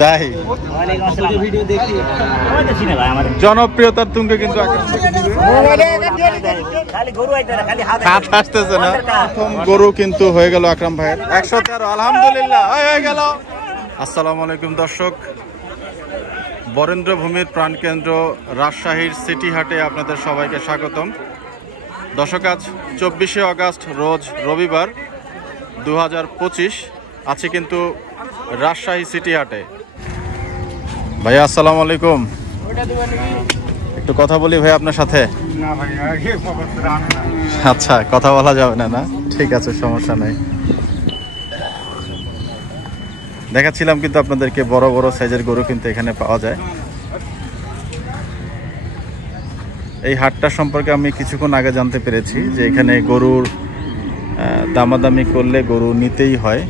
তাই জনপ্রিয়তার তুঙ্গে কিন্তু আসতেছে না। প্রথম গরু কিন্তু হয়ে গেল আকরাম ভাইয়ের 113। আলহামদুলিল্লাহ হয়ে গেল। আসসালামু আলাইকুম দর্শক, বরেন্দ্র ভূমির প্রাণকেন্দ্র রাজশাহীর সিটি হাটে আপনাদের সবাইকে স্বাগতম। দর্শক, আজ 24শে আগস্ট রোজ রবিবার 2025 আছে কিন্তু রাজশাহী সিটি হাটে। ভাইয়া আসসালামু আলাইকুম, একটু কথা বলি ভাই আপনার সাথে। আচ্ছা, কথা বলা যাবে না? না ঠিক আছে, সমস্যা নেই। দেখাচ্ছিলাম কিন্তু আপনাদেরকে বড় বড় সাইজের গরু কিন্তু এখানে পাওয়া যায়। এই হাটটা সম্পর্কে আমি কিছুক্ষণ আগে জানতে পেরেছি যে এখানে গরুর দামাদামি করলে গরু নিতেই হয়,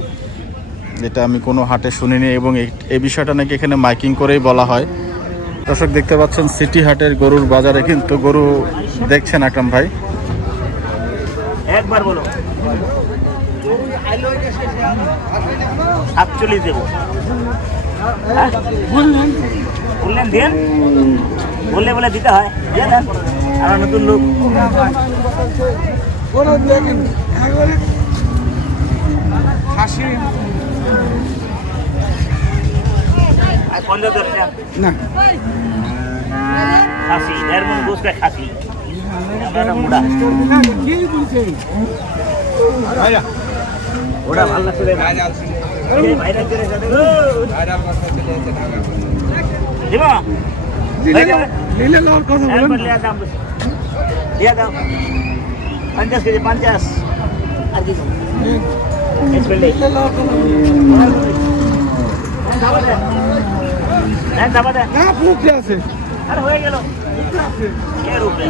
যেটা আমি কোনো হাটে শুনিনি, এবং এই বিষয়টা নাকি এখানে মাইকিং করেই বলা হয়। দর্শক দেখতে পাচ্ছেন সিটি হাটের গরুর বাজারে কিন্তু গরু দেখছেন আকরাম ভাই। একবার বলো 47 দেবো, বললেন দেন, বললে বলে দিতে হয়। আমার নতুন লোক খাসি 50 না, খাসি এর মন গোসটা খাসি মুড়া ওটা ভালো লাগছে রে ভাইরা করে যাবে গো দিবা নিলে লওয়ার কথা বলেন। লিয়া দাম দিয়া দাও 50 কেজি 50 আর কি এস পেলে লওয়ার কথা বলেন। না পুকে আছে, আরে হয়ে গেল এর উপরে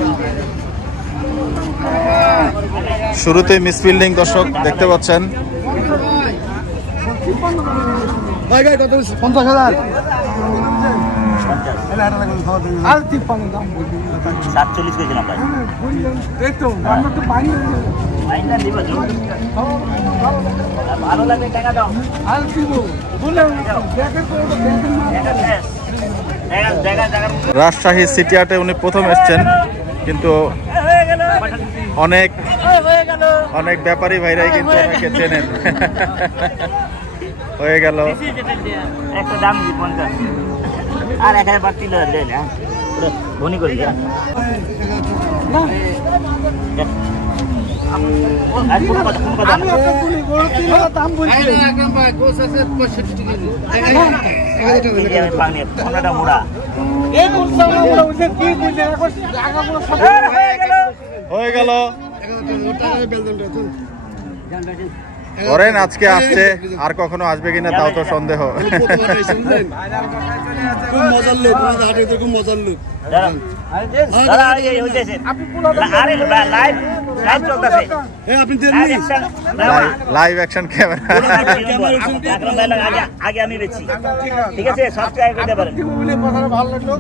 শুরুতে মিসফিল্ডিং দর্শক দেখতে পাচ্ছেন। ভাই ভাই কত 50,000 আর 53 দাম 47 কইছিলাম ভাই। এই তো আমরা তো পানি আইনা দিবা জোর ভালো লাগে টাকা দাও আর দিব বলে দেখেন তো রাজশাহী সিটি হাটে উনি প্রথম এসছেন, কিন্তু অনেক ব্যাপারী ভাইরাই কিন্তু অনেকে চেনেন। হয়ে গেল একটা দাম 50 আর 1000 বাড়তি লয়ে না বনি করি না আর কোন কথা আমি আপনাকে বলি গরু 3000 দাম বলছি। একদম ভাই গোস আছে 65 টাকা কেজি। আমি পানি কোনটা মুড়া এই গোসটা মুড়া হইছে কি বুঝে এখন আগা পুরো সব হয়ে গেল। 1000 টাকা বেলদনটা তো করেন, আজকে আসছে, আর কখনো আসবে কিনা তাও তো সন্দেহ। খুব মজার লোক, আমাদের হাটে তো খুব মজার লোক। দাদা এই হইতেছে আরে লাইভ চলতেছে। আপনি দেননি লাইভ অ্যাকশন ক্যামেরা। আগে আমি বেচি, ঠিক আছে? সাবস্ক্রাইব করতে পারেন। ভালো লাগলো।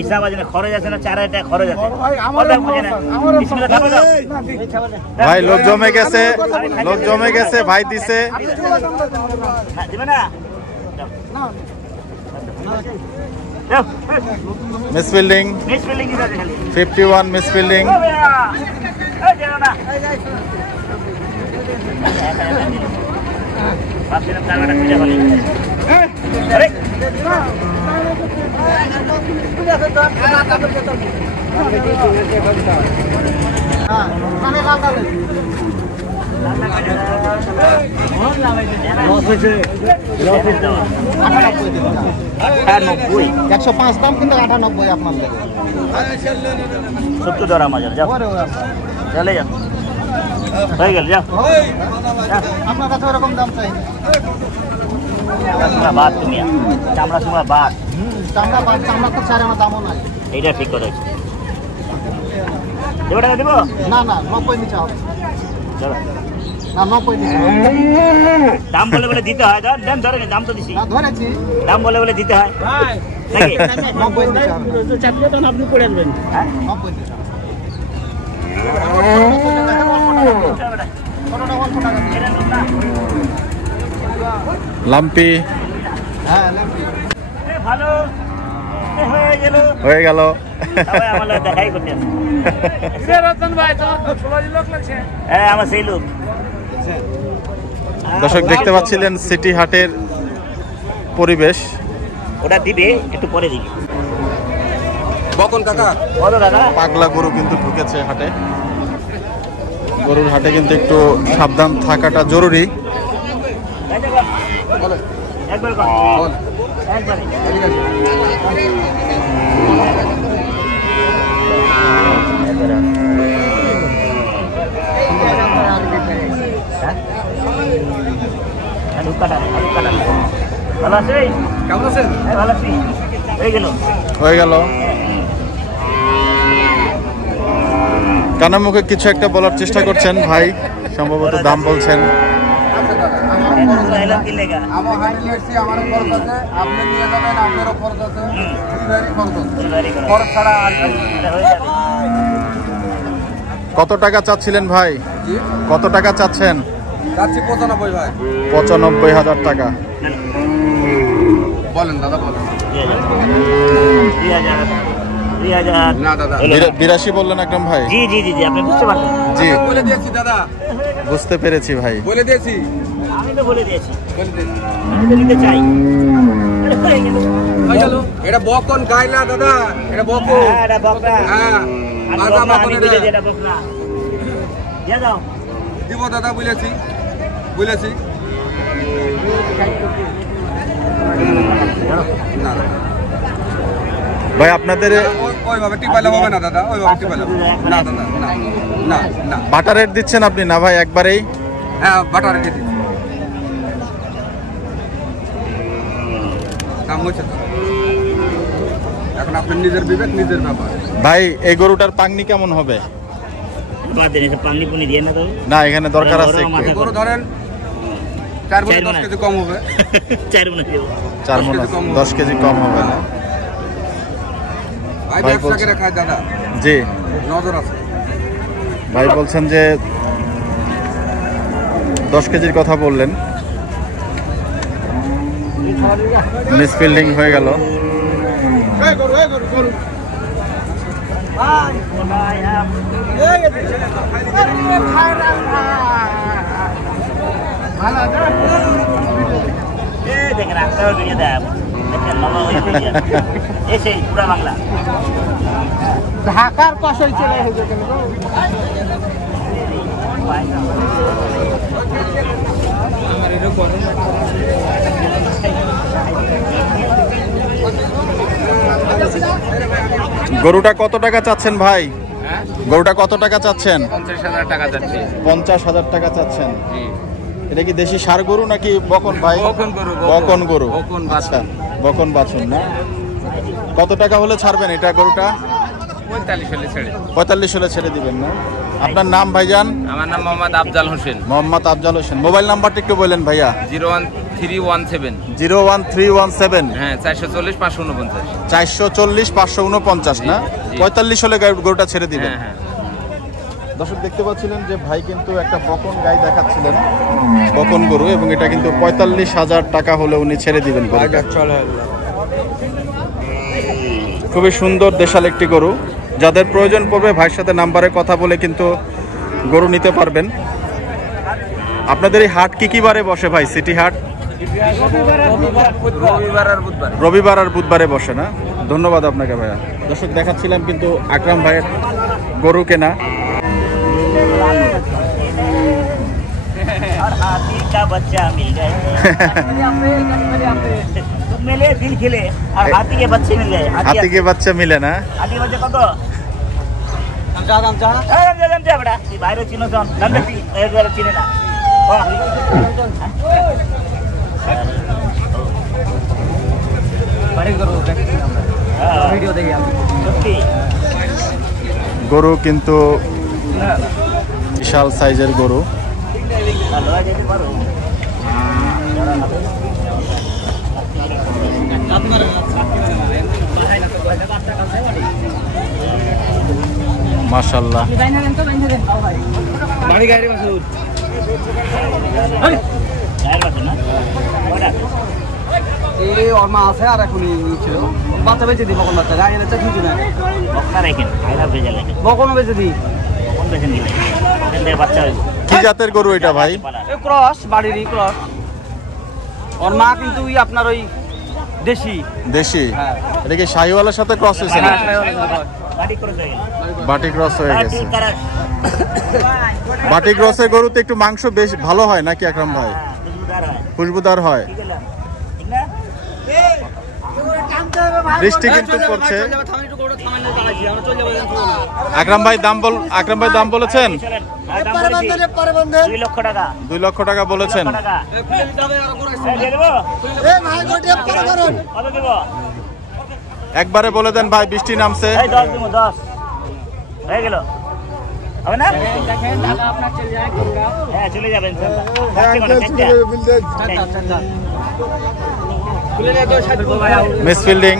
হিসাব আছে না, খরচ আছে না, 4000 টাকা খরচ আছে। ভাই লোক জমে গেছে, লোক জমে গেছে, ভাই দিছে দিবে না মিসফিল্ডিং 51 মিসফিল্ডিং। একশো 5 দাম কিন্তু 98 আপনাদের 70 টাকা মাজার যাও চলে যাও হয়ে গেল যাও আপনার কাছে ওরকম দাম চাই বাদ তুমি চামড়া চামড়া বাদ চামড়া তো চার আমার দামও নাই। এইটা ঠিক কথা হচ্ছে। দেবো টাকা দেবো না 90 নিচে হবে। চলো না 90 নিচে দাম বলে বলে দিতে হয়। দেন ধরে দাম তো দিছি, ধরেছি দাম বলে বলে দিতে হয় নাকি? 90 নিচে হবে। চাকরি তো আপনি করে আনবেন। হ্যাঁ 90 নিচে হবে। লাম্পি ভালো হয়ে গেল হয়ে গেল। সবাই আমার লগে দেখাই করতে আসে। হ্যাঁ আমার সেই লোক। দর্শক দেখতে পাচ্ছিলেন সিটি হাটের পরিবেশ। ওটা দিবে একটু পরে দিবে। বকন কাকা বলো দাদা। পাগলা গরু কিন্তু ঢুকেছে হাটে। গরুর হাটে কিন্তু একটু সাবধান থাকাটা জরুরি। একবার বল একবারে ঠিক আছে ভালো আছে? কেমন আছেন? ভালো আছি। হয়ে গেল। হয়ে গেল। কানার মুখে কিছু একটা বলার চেষ্টা করছেন ভাই, সম্ভবত দাম বলছেন। আমার হাঁটি এসছি, আমারও খরচ আছে, আপনি নিয়ে যাবেন, আপনারও খরচ আছে, দুইবারই খরচ আছে। খরচ ছাড়া আর কত টাকা চাচ্ছিলেন ভাই? জি কত টাকা চাচ্ছেন? যাচ্ছি 95 ভাই। 95,000 টাকা। বলেন দাদা বলেন। 3,000 না দাদা 82 বললেন একদম ভাই? জি জি জি জি আপনি বুঝতে পারলেন। জি বলে দিয়েছি দাদা, বুঝতে পেরেছি ভাই। বলে দিয়েছি আমি তো বলে দিয়েছি বলে দিয়েছি। আমি তো নিতে চাই। হয়ে গেল। এটা বকন গাইলা দাদা, এটা বকন। হ্যাঁ এটা বকরা। হ্যাঁ আমি মাথা বকরা, আমি বকনে বলে দিই এটা বকরা। দিয়ে দাও। দিব দাদা, বলেছি বলেছি। না দাদা ভাই আপনাদের ওইভাবে টিপাইলে হবে না দাদা, ওইভাবে টিপাইলে হবে না দাদা, না না না। বাটা রেট দিচ্ছেন আপনি না ভাই একবারেই? হ্যাঁ বাটার রেখে দিচ্ছি, দাম হচ্ছে তো। এখন আপনার নিজের বিবেক, নিজের ব্যাপার। ভাই এই গরুটার পাগনি কেমন হবে? বাদ দেন, এসব পানি পুনি দিয়ে না তো। না এখানে দরকার আছে ওরাও একটু। মাথা- গরু ধরেন 4 মনে 10 মনে। কেজি কম হবে। 4 মনে দেবো। 4 মণ 10 কেজি কম হবে না? ভাই ভাই ব্যবসা বলছে- করে খায় দাদা, জি নজর আছে। ভাই বলছেন যে 10 কেজির কথা বললেন, মিসফিল্ডিং হয়ে গেল। দেখেন রাস্তাও বেরিয়ে দেয়। দেখেন মামা ওই বেরিয়ে এসে পুরা বাংলা। ঢাকার কষাই চলে এসেছে কেন? গরুটা কত টাকা চাচ্ছেন ভাই? গরুটা কত টাকা চাচ্ছেন? 50,000 টাকা যাচ্ছে। 50,000 টাকা চাচ্ছেন। এটা কি দেশি ষাঁড় গরু নাকি বকন ভাই? বকন গরু, বকন গরু। বকন আচ্ছা বকন বাছুর না? কত টাকা হলে ছাড়বেন এটা গরুটা? 45 হলে ছেড়ে। 45 হলে ছেড়ে দিবেন না? আপনার নাম ভাইজান? আমার নাম মোহাম্মদ আফজাল হোসেন। মোহাম্মদ আফজাল হোসেন। মোবাইল নাম্বারটা একটু বলেন ভাইয়া। 01317 01317 হ্যাঁ 440 549। 440 549 না? জি। 45 হলে গরুটা ছেড়ে দিবেন। হ্যাঁ হ্যাঁ দর্শক দেখতে পাচ্ছিলেন যে ভাই কিন্তু একটা বকন গাই দেখাচ্ছিলেন, বকন গরু, এবং এটা কিন্তু 45,000 টাকা হলে উনি ছেড়ে দিবেন গরুটা। খুবই সুন্দর দেশাল একটি গরু। যাদের প্রয়োজন পড়বে ভাইয়ের সাথে নাম্বারে কথা বলে কিন্তু গরু নিতে পারবেন। আপনাদের এই হাট কি বারে বসে ভাই? সিটি হাট রবিবার আর বুধবার। রবিবার আর বুধবারে বসে না? ধন্যবাদ আপনাকে ভাইয়া। দর্শক দেখাচ্ছিলাম কিন্তু আকরাম ভাইয়ের গরু কেনা। और हाथी का बच्चा मिल गए। मिले दिल खिले और हाथी के बच्चे मिल गए। হাতি কে বাচ্চা মিলে না? हाथी बच्चे कत জানতে বেটা বাইরে চিনো জন জানতে একবার চিনে না। ভিডিও দেখি সত্যি গরু কিন্তু বিশাল সাইজের গরু। ভালো যেতে পারো। মাশাআল্লাহ। গায়ের বাসন না এই ওর মা আছে আর এখন ছিল বাচ্চা বেঁচে দিই বকন বাচ্চা গায়ে এনেছে কিছু না বকনা রাখেন আইলা ভেজা লাগে বকনও বেঁচে দিই বকন বেচেন দিলে ওখান থেকে বাচ্চা হইব কি জাতের গরু এটা ভাই? এই ক্রস বাড়িরই ক্রস ওর মা কিন্তু আপনার ওই দেশি দেশি। হ্যাঁ। এটা কি শাহিওয়ালের সাথে ক্রস হয়েছে না? বাড়ি করে যায় বাটি ক্রস হয়ে বাড়ি গেছে। করা বাটি ক্রসের গরুতে একটু মাংস বেশ ভালো হয় নাকি আকরাম ভাই? খুশবুদার হয় খুশবুদার হয়। কি করলাম ঠিক না বৃষ্টি কিন্তু পড়ছে। আকরাম ভাই দাম বলেছেন? 2 লক্ষ টাকা 2 লক্ষ টাকা বলেছেন। টাকা দিয়ে দেবো কত দেবো একবারে বলে দেন ভাই, বৃষ্টি নামছে। এই 10 দেবো 10 হয়ে গেল হবে না হ্যাঁ চলে যাবেন মিসফিল্ডিং।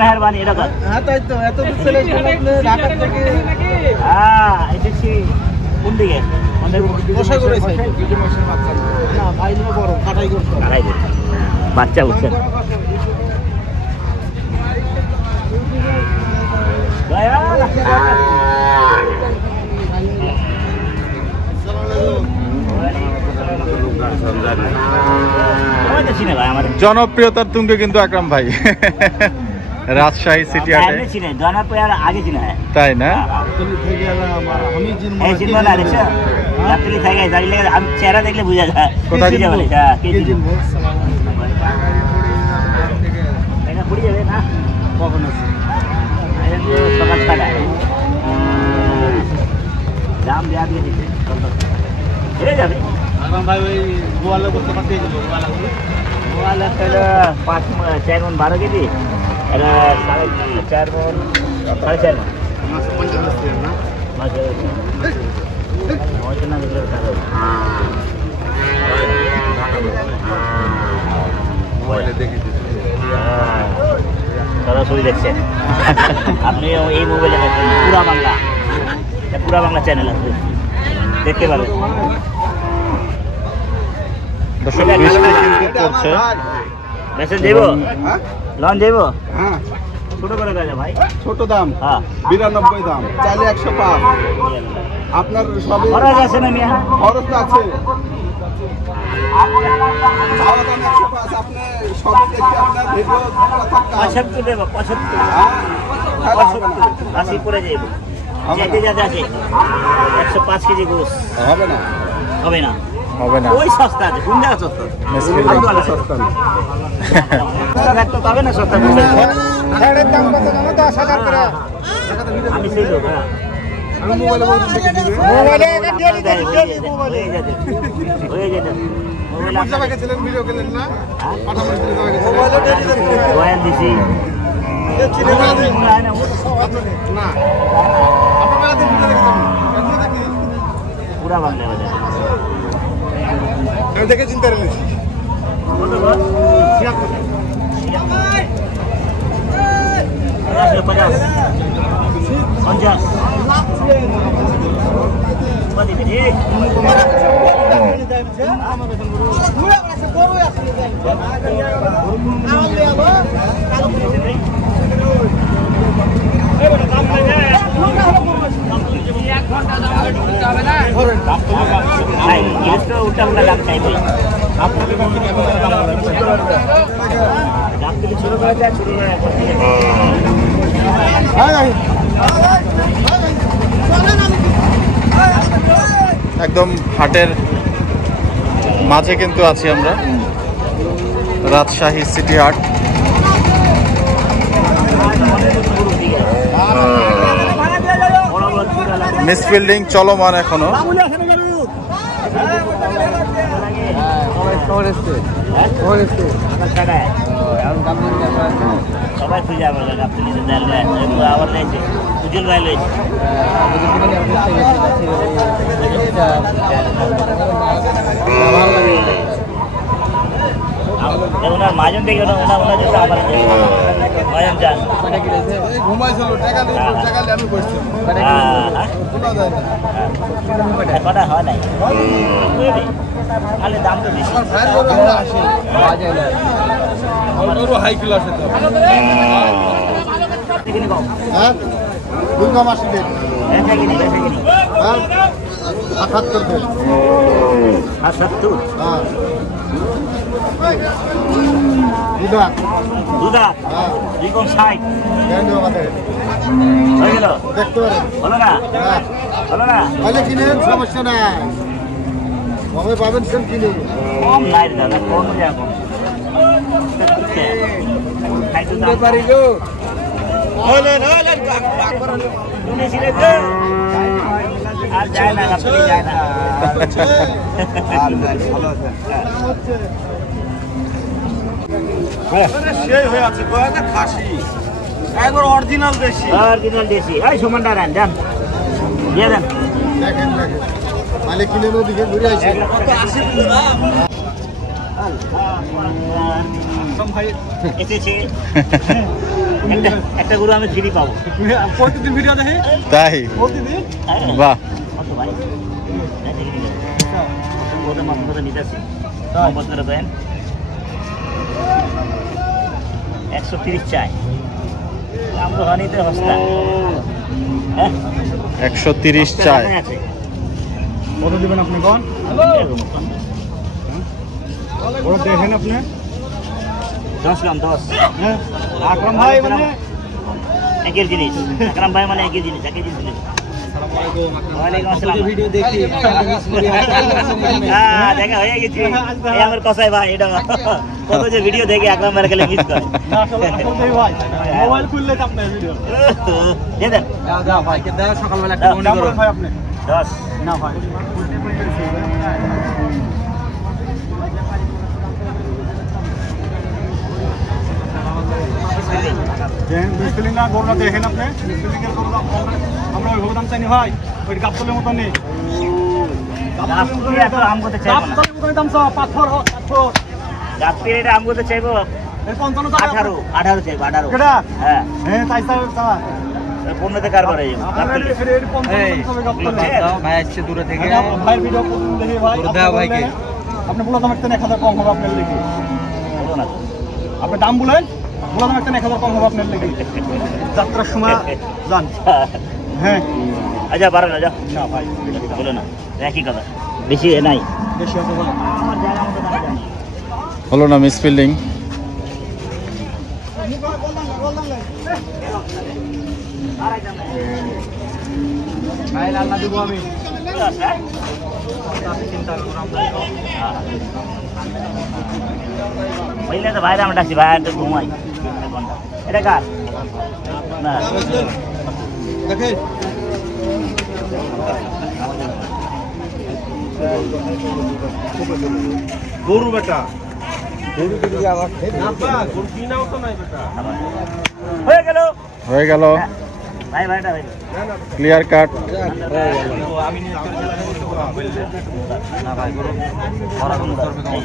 মেহরবানি এরকম এসেছি কোন দিকে বাচ্চা উঠছেন জনপ্রিয়তার তুঙ্গে কিন্তু আকরাম ভাই রাজশাহী সিটি হাটে। আগে চিনা তাই না? চেহারা দেখলে বুঝা যায় কোথায় পড়ে যাবে না সকাল টাকায় দাম দেওয়া দিয়ে দিচ্ছে হয়ে যাবে ভাই ওই গোয়ালে করতে পারতে গোয়ালা 4 মন 12 কেজি এটা 4.5 মন 4.5 সরাসরি দেখছেন আপনি এই মোবাইলে দেখছেন পুরা বাংলা চ্যানেল আছে দেখতে পাবেন দর্শক বৃষ্টি কিন্তু পড়ছে। মেসেজ দেব লন দেব হ্যাঁ ছোট করে দেয় ভাই ছোট দাম হ্যাঁ 92 দাম চাইলে 105 আপনার সবই খরচ আছে না মিয়া খরচ তো আছে চাওয়া দাম 105 আপনি সবই দেখতে আপনার ভিডিও থাকতে 75 দেব 75 80 করে যাইব যেতে যেতে আছে 105 কেজি গোস হবে না হবে না হবে না। ওই সস্তা আছে কোন জায়গা সস্তা মিসফিল্ডিং। সস্তা না সস্তা পাবে না সস্তা ছাড়ের দাম কত জানো 10000 করে আমি সেই লোক হ্যাঁ আমি মোবাইলে বলতে মোবাইলে হয়ে যেত মোবাইলে ছিলেন ভিডিও করলেন না পাঠাবেন মোবাইলে রয়্যাল দিছি না আপনারা দিন ভিডিও দেখেছেন পুরা বাংলা বাজার আমি দেখে চিন্তা করেছি কত বল 50 উল্টা উল্টা দাম চাইবে দাম থেকে শুরু করে যায় শুরু করে একদম হাটের মাঝে কিন্তু আছি আমরা, রাজশাহী সিটি হাট। মিসফিল্ডিং চলমান এখনো। সবাই খুঁজে আবার আবার রয়েছে উজ্জ্বল ভাই রয়েছে মাজন দেখে ওনা যেটা আমার মাজন যান ঘুমাইছিল টাকা আমি বসছি কটা হয় নাই খালি দাম তো বেশি হাই ক্লাস হ্যাঁ দুই কম আসবে হ্যাঁ 78 দেন 78 হ্যাঁ দুধা দুধা দুই কম 60 দেন আমাদের হয়ে গেল দেখতে পারেন হলো না হ্যাঁ হলো না তাহলে কিনেন সমস্যা নাই কবে পাবেন সেম কিনে কম নাই দাদা কম যায় কম খাইতে দাম পারি গো আর যায় না আপনি যায় না সেই হয়ে আছে খাসি একবার অরিজিনাল দেশি অরিজিনাল দেশি এই সমানটা রান যান দিয়ে দেন দেখেন দেখেন তাহলে কিনে ওদিকে ঘুরে আসি এসেছে একটা গরু আমি ফ্রি পাবো প্রতিদিন ভিডিও দেখে তাই প্রতিদিন বাহ কত ভাই কত মাস কত নিতেছি কত করে দেন 130 চাই আমরা হানিতে হস্তা হ্যাঁ 130 চাই কত দিবেন আপনি কোন ওরা দেখেন আপনি 10 গ্রাম 10 হ্যাঁ আকরাম ভাই মানে একের জিনিস আকরাম ভাই মানে একের জিনিস ওয়ালাইকুম আসসালাম ভিডিও দেখি হ্যাঁ দেখা হয়ে গেছে এই আমার কসাই ভাই এটা কত যে ভিডিও দেখে আকরাম ভাই গেলে মিস করে ভাই মোবাইল খুললে তো আপনার ভিডিও দিয়ে দেন দাও ভাই কে দাও সকালবেলা একটা মনে করো ভাই আপনি 10 না ভাই মিসলিং না গরুটা দেখেন আপনি মিসলিংয়ের গরু আমরা ওই ভোগাম চাইনি ভাই ওই গাবতলের মতো নেই গাবতলের দাম সব পাথর পাথর গাছপির এটা আমগো তো চাইবো এই 55 টাকা 18 চাইবো 18 কেডা হ্যাঁ হ্যাঁ তাই স্যার 15 তে কার করে যাবো ভাই আসছে দূরে থেকে ভাই ভিডিও দেখি ভাই ভাইকে আপনি বলে দাম একটা 1000 কম হবে আপনার লিখে বলো না আপনি দাম বলেন বলে দাম একটা 1000 কম হবে আপনার লিখে যাত্রার সময় যান হ্যাঁ আচ্ছা পারো না যা না ভাই বলো না একই কথা বেশি নাই বেশি আছে বলে আমার জায়গা মতো দাম জানি হলো না মিসফিল্ডিং ভাই আল্লাহ দিব আমি বুঝলে তো ভাইরা আমরা ডাকছি ভাই তো ঘুমাই এটা কার না দেখেন গরু বেটা গরু কি আবার না গরু কিনাও তো নাই বেটা হয়ে গেল হয়ে গেল ভাই ভাইটা ভাই ক্লিয়ার কাট আমি নিয়ে না ভাই গরু বড় গরু করবে কেমন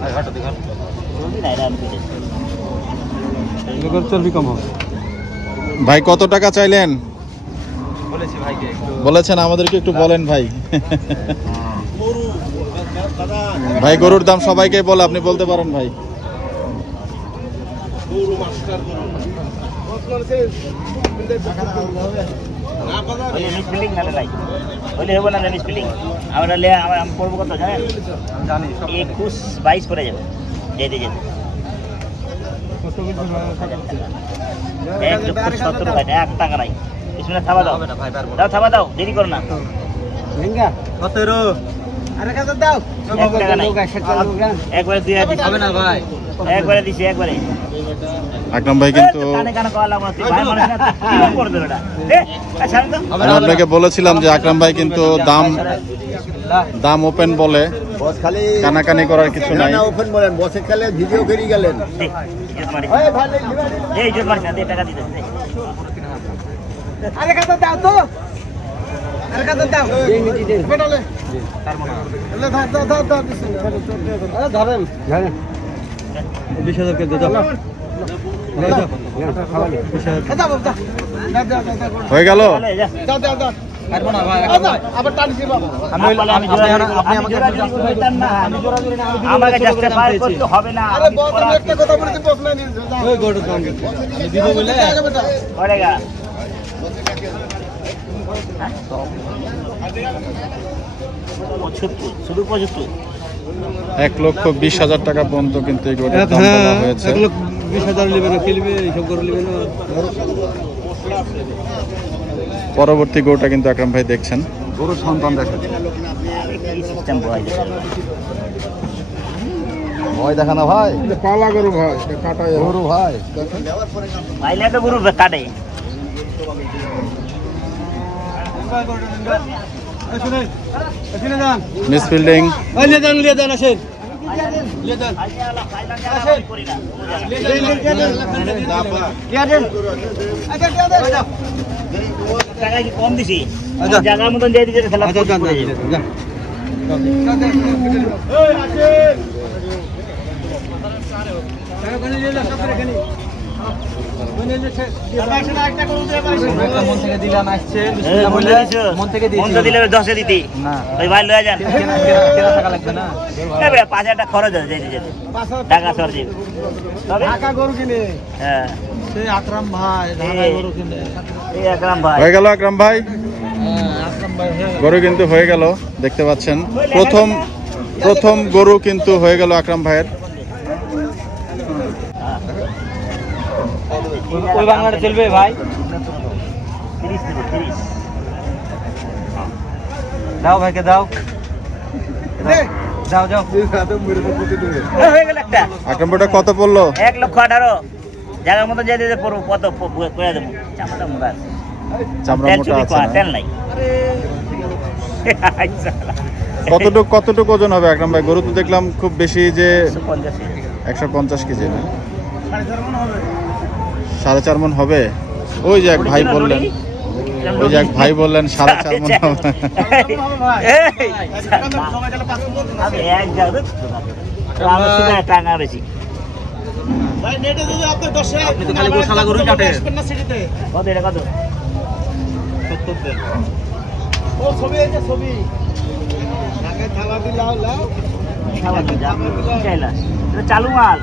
ভাই হাঁটো দেখান এগুলোর চর্বি কম হবে ভাই কত টাকা চাইলেন বলেছি ভাইকে একটু বলেছেন আমাদেরকে একটু বলেন ভাই ভাই গরুর দাম সবাইকে বলে আপনি বলতে পারেন ভাই গরু মাস্টার গরু মিসফিলিং না লাই বলে হবো না মিসফিলিং আমরা লে আমি করবো কত জানেন জানি 21-22 করে যাবে যেতে যেতে 170 ভাই 1 টাকা নাই পিছনে থাবা দাও দাও থাবা দাও দেরি করো না কত রো আরে কত দাও 1 টাকা নাই একবারে দিয়ে দিছি হবে না ভাই একবারে দিছি একবারে আকরাম ভাই কিন্তু কানে কানে কলা আমার তুই ভাই মানুষ না কি করবে এটা আচ্ছা তো আমি আপনাকে বলেছিলাম যে আকরাম ভাই কিন্তু দাম ওপেন বলে বস খালি কানাকানি করার কিছু নাই না ওপেন বলেন বসে খালি ভিডিও করে গেলেন এই জোর মারিস না 1 টাকা দিতে আরে কত দাও তো হয়ে গেল। আমাকে জাস্টিফাই করতে হবে না। শুধু 75। 1,20,000 টাকা পর্যন্ত কিন্তু এই গরুটার দাম বলা হয়েছে। 1,20,000 নেবে না, খেলবে এইসব গরু নেবে না। পরবর্তী গরুটা কিন্তু আকরাম ভাই দেখছেন। গরুর সন্তান দেখেন, ভয় দেখা না ভাই, পালা গরু ভাই, কাটা গরু ভাই, পাইলে তো গরু কাটে। Miss fielding. টাকা কি কম দিছি? জায়গার মতন দিয়ে দিচ্ছে খেলা পড়ে যাবে। মন থেকে দিলে 10-এ দিতি ওই ভাই লয়ে যান। 5,000 টাকা খরচ আছে যেতে যেতে, টাকা সর দিবে। হ্যাঁ সেই আকরাম ভাই গরু কিনে। এই আকরাম ভাই হয়ে গেল আকরাম ভাই। গরু কিন্তু হয়ে গেল, দেখতে পাচ্ছেন প্রথম গরু কিন্তু হয়ে গেল আকরাম ভাইয়ের। ওই বাংলাটা চলবে ভাই। 30 দেব, 30। দাও ভাইকে দাও, যাও যাও। হয়ে গেল একটা। আকরাম ভাইটা কত পড়লো? 1,18,000 জায়গার মতো যেতে যেতে পড়বো। কত করে দেবো? চামড়া মোটা আছে, চামড়া তেল মোটা চুরি আছে করা, না? তেল নাই। কতটুক ওজন হবে আকরাম ভাই? গরু তো দেখলাম খুব বেশি, যে 150 150 কেজি না? 4.5 মণ হবে। ওই যে এক ভাই বললেন, 4.5 মণ হবে। আমি এক যাবে আমি শুধু টাকা বেশি। আপনি তো খালি গোশালা গরুই কাটেন। কত এটা কত? 70 দেন। চালু মাল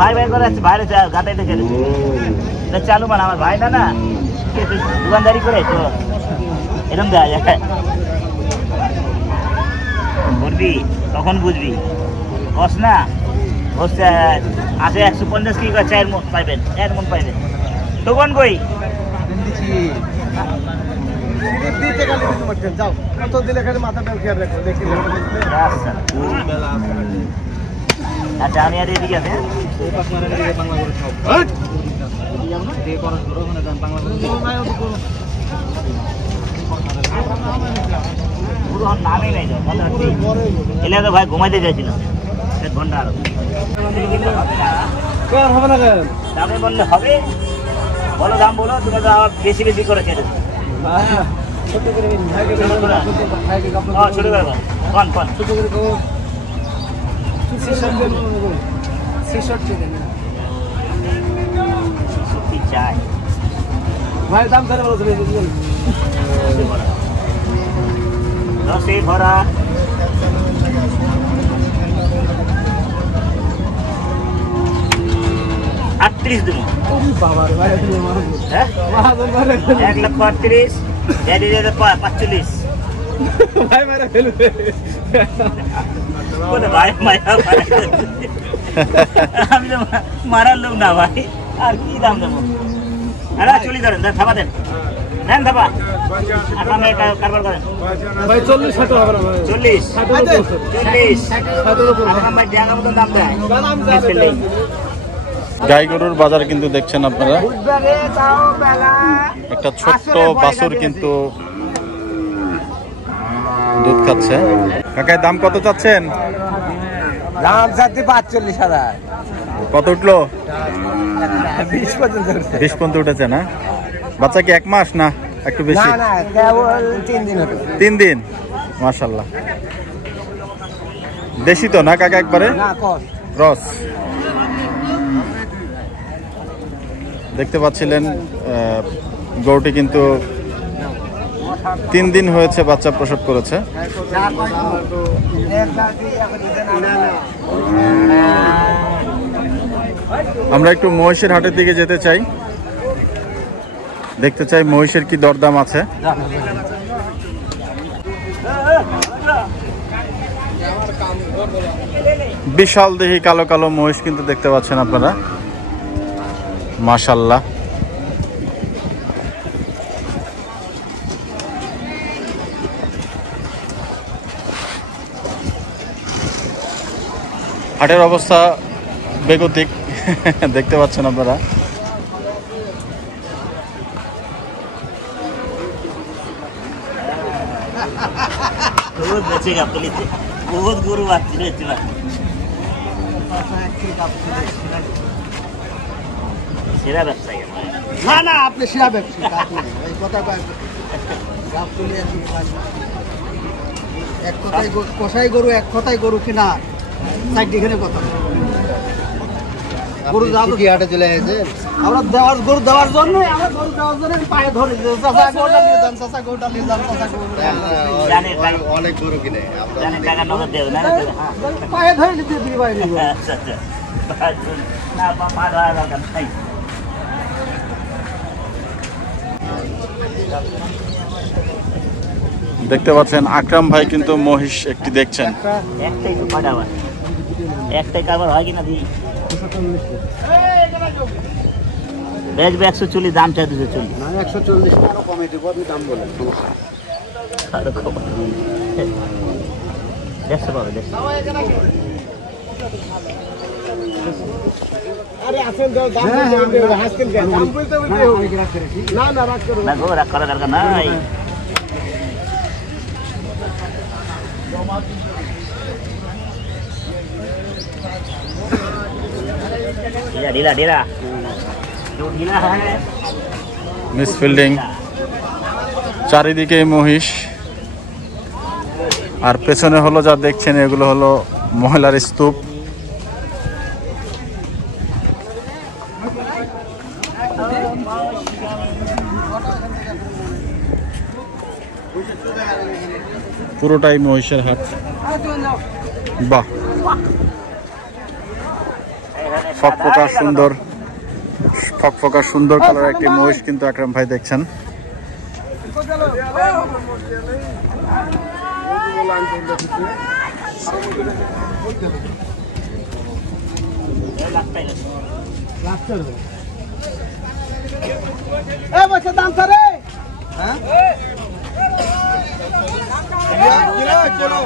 ভাই ভাই করে বাইরে গাতাই দেখে চালু মাল। আমার ভাই না দোকানদারি করে তো এরকম দেওয়া যায়। বুঝবি তখন বুঝবি। বস না বসছে আছে 150 কি 4 মণ পাইবেন, 1 মণ পাইবেন। তখন কই আচ্ছা আমি আর এদিকে আছে নামই নাই এলে তো ভাই ঘুমাইতে চাইছিলাম 1 ঘন্টা। আরো হবে না কেন? দামে বললে হবে, বলো দাম বলো। তুমি তো আবার বেশি বেশি করে ছেড়ে দেবে। ছোট করে কন কন চাই ভাই দাম করে বলো। 10 ভরা। আটত্রিশ দেব। হ্যাঁ 1,38,000 45। ভাই মারা ফেলবে। আমি তো মারার লোক না ভাই, আর কি দাম দেবো? চলি ধরেন, থাবা দেন, দেন থাবা। কারবার করেন ভাই 40 60 হবে না ভাই। 40 ভাই জায়গা মতন দাম দেয়। গাই গরুর বাজার কিন্তু দেখছেন আপনারা। একটা ছোট্ট বাছুর কিন্তু দুধ খাচ্ছে। কাকা দাম কত চাচ্ছেন? দাম চাচ্ছি 45,000। কত উঠলো? 20 পর্যন্ত। 20 পর্যন্ত উঠেছে না? বাচ্চা কি 1 মাস না একটু বেশি? না কেবল 3 দিন হলো। 3 দিন, মাশাআল্লাহ। দেশি তো না কাকা একবারে? না কস ক্রস। দেখতে পাচ্ছিলেন গরুটি কিন্তু 3 দিন হয়েছে বাচ্চা প্রসব করেছে। আমরা একটু মহিষের হাটের দিকে যেতে চাই, দেখতে চাই মহিষের কি দরদাম আছে। বিশাল দেহি কালো কালো মহিষ কিন্তু দেখতে পাচ্ছেন আপনারা, মাশাআল্লাহ। হাটের অবস্থা বেগতিক দেখতে পাচ্ছেন আপনারা। बहुत बचेगा पुलिस से, बहुत गुरु बात है। सेरा व्यवसाय না না আপনি সেরা ব্যবসা আপনি এই কথা গাবতলি এক কথাই কষাই গরু এক কথাই গরু কিনা সাইড এখানে কথা গরু যাবো কি হাটে চলে এসেছে আমরা দেওয়ার গরু দেওয়ার জন্য আমরা গরু দেওয়ার জন্য পায়ে ধরে চাচা গরুটা নিয়ে যান চাচা গরুটা নিয়ে যান চাচা গরুটা অনেক গরু কিনে जाने टाका नगद देव ना পায়ে ধরে নিতে দিই ভাই নিব अच्छा अच्छा ना पापा रहा का नहीं দেখতে পাচ্ছেন আকরাম ভাই কিন্তু মহিষ একটি দেখছেন। একটাই তো পাঠাবার একটাই কারবার হয় কিনা দি বেচবে 140 দাম চাই 240 না 140 টাকা কমে দেব আপনি দাম বলেন আরে খবর 150 পাবে 150 আরে আসেন দাও দাম বলতে হাসকেন কেন দাম বলতে না না রাখ করো না গো রাখ করা দরকার নাই ढीला ढीला जो ढीला है মিস ফিল্ডিং, চারিদিকে মহিষ, আর পেছনে হলো যা দেখছেন এগুলো হলো মহিলার স্তূপ। পুরোটাই মহিষের হাট। বাহ, ফকফকা সুন্দর, ফকফকা সুন্দর কালার একটি মহিষ কিন্তু আকরাম ভাই দেখছেন। এ বসে দাম করে হ্যাঁ চলো